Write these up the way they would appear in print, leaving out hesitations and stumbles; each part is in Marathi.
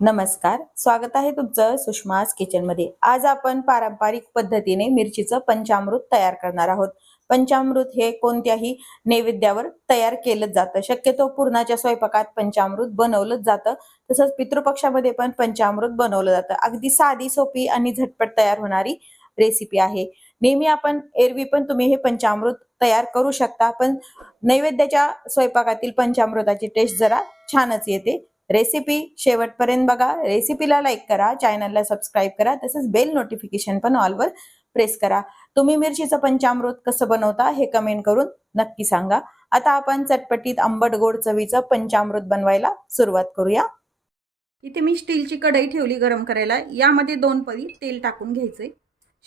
नमस्कार, स्वागत आहे तुमचं सुषमास किचनमध्ये। आज आपण पारंपरिक पद्धतीने मिरचीचं पंचामृत तयार करणार आहोत। पंचामृत हे कोणत्याही नैवेद्यावर तयार केलं जातं। शक्यतो पुरणाच्या स्वयंपाकात पंचामृत बनवलं जातं, तसंच पितृपक्षामध्ये पण पंचामृत बनवलं जातं। अगदी साधी, सोपी आणि झटपट तयार होणारी रेसिपी आहे। नेहमी आपण एरवी पण तुम्ही हे पंचामृत तयार करू शकता, पण नैवेद्याच्या स्वयंपाकातील पंचामृताची टेस्ट जरा छानच येते। रेसिपी शेवटपर्यंत बघा। रेसिपीला लाईक करा, चॅनलला सबस्क्राईब करा, तसंच बेल नोटिफिकेशन पण ऑलवर प्रेस करा। तुम्ही मिरचीचं पंचामृत कसं बनवता हे कमेंट करून नक्की सांगा। आता आपण चटपटीत आंबट गोड चवीचं पंचामृत बनवायला सुरुवात करूया। इथे मी स्टीलची कढई ठेवली गरम करायला। यामध्ये 2 पळी तेल टाकून घ्यायचे।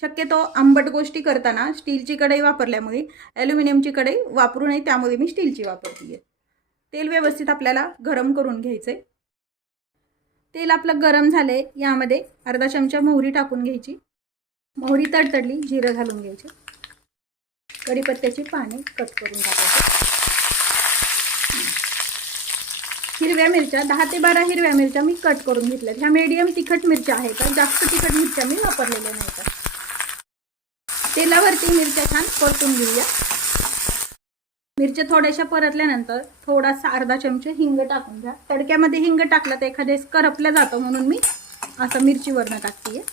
शक्यतो आंबट गोष्टी करताना स्टीलची कढई वापरल्यामुळे ॲल्युमिनियमची कढई वापरू नये, त्यामुळे मी स्टीलची वापरते। तेल व्यवस्थित आपल्याला गरम करून घ्यायचे। तेल आपलं गरम झाले, यामध्ये अर्धा चमचा मोहरी टाकून घ्यायची। मोहरी तडतडली, जिरं घालून घ्यायचे। कढीपत्त्याची पाने कट करून टाकायचे। हिरव्या मिरच्या 10 ते 12 हिरव्या मिरच्या मी कट करून घेतल्या। ह्या मीडियम तिखट मिरच्या आहेत, जास्त तिखट मिरच्या मी वापरलेल्या नाहीत। तेलावरती मिरच्या छान परतून घेऊया। मिरच्या थोड्याशा परतल्यानंतर थोडासा अर्धा चमचा हिंग टाकून घ्या। तडक्यामध्ये हिंग टाकलं तर एखाद्यास करपल्या जातं, म्हणून मी असं मिरचीवरनं टाकते।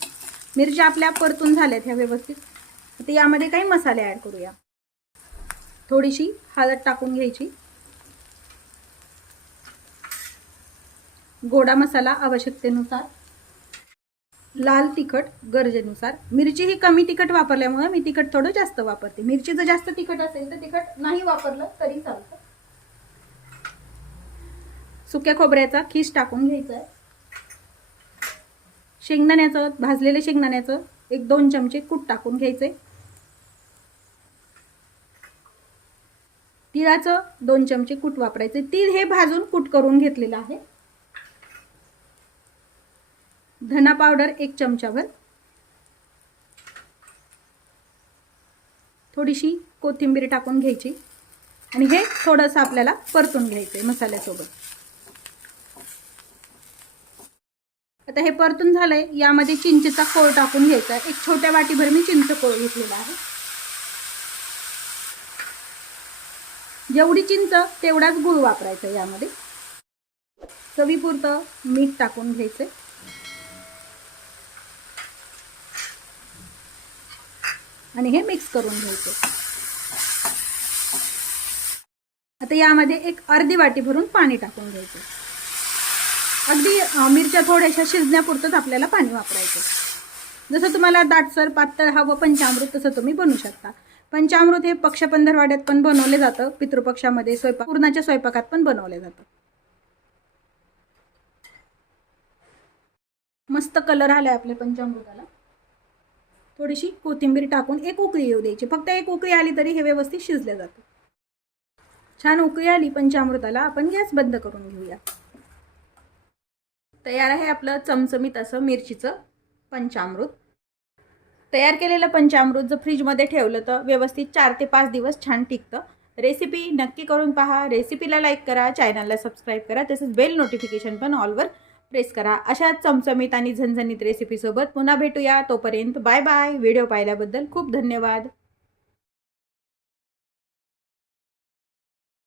मिरच्या आपल्या परतून झाल्यात ह्या व्यवस्थित। आता यामध्ये काही मसाले ॲड करूया। थोडीशी हळद टाकून घ्यायची। गोडा मसाला आवश्यकतेनुसार, लाल तिखट गरजेनुसार। मिरची ही कमी तिखट वापरल्यामुळे मी तिखट थोडं जास्त वापरते। मिरची जर जास्त तिखट असेल तर तिखट नाही वापरलं तरी चालतं। सुक्या खोबऱ्याचा खीस टाकून घ्यायचा आहे। शेंगदाण्याचं, भाजलेले शेंगदाण्याचं 1-2 चमचे कूट टाकून घ्यायचे। तिळाचं 2 चमचे कूट वापरायचे। तीळ हे भाजून कूट करून घेतलेलं आहे। धना पावडर 1 चमचाभर, थोडीशी कोथिंबीर टाकून घ्यायची आणि हे थोडंसं आपल्याला परतून घ्यायचंय मसाल्यासोबत। आता हे परतून झालंय, यामध्ये चिंचेचा कोळ टाकून घ्यायचा। एक छोट्या वाटीभर मी चिंच कोळ घेतलेला आहे। जेवढी चिंच तेवढाच गूळ वापरायचा यामध्ये। चवीपुरतं मीठ टाकून घ्यायचे आणि हे मिक्स करून घ्यायचे। आता यामध्ये एक अर्धी वाटी भरून पाणी टाकून घ्यायचे। अगदी मिरच्या थोड्याशा शिजण्यापुरतंच आपल्याला पाणी वापरायचं। जसं तुम्हाला दाटसर पातळ हवं पंचामृत तसं तुम्ही बनवू शकता। पंचामृत हे पक्ष पंधरवाड्यात पण बनवले जातं, पितृपक्षामध्ये पुरणाच्या स्वयंपाकात पण बनवले जातं। मस्त कलर आलाय आपल्या पंचामृताला। थोडीशी कोथिंबीर टाकून एक उकळी येऊ द्यायची। फक्त एक उकळी आली तरी हे व्यवस्थित शिजले जातं। छान उकळी आली पंचामृताला, आपण गॅस बंद करून घेऊया। तयार आहे आपलं चमचमीत असं मिरचीचं पंचामृत। तयार केलेलं पंचामृत जर फ्रीजमध्ये ठेवलं तर व्यवस्थित 4 ते 5 दिवस छान टिकतं। रेसिपी नक्की करून पहा। रेसिपीला लाईक करा, चॅनलला सबस्क्राईब करा, तसंच बेल नोटिफिकेशन पण ऑलवर प्रेस करा। अशा चमचमीत आणि झणझणीत रेसिपीसोबत पुन्हा भेटूया। तोपर्यंत बाय बाय। व्हिडिओ पाहिल्याबद्दल खूप धन्यवाद।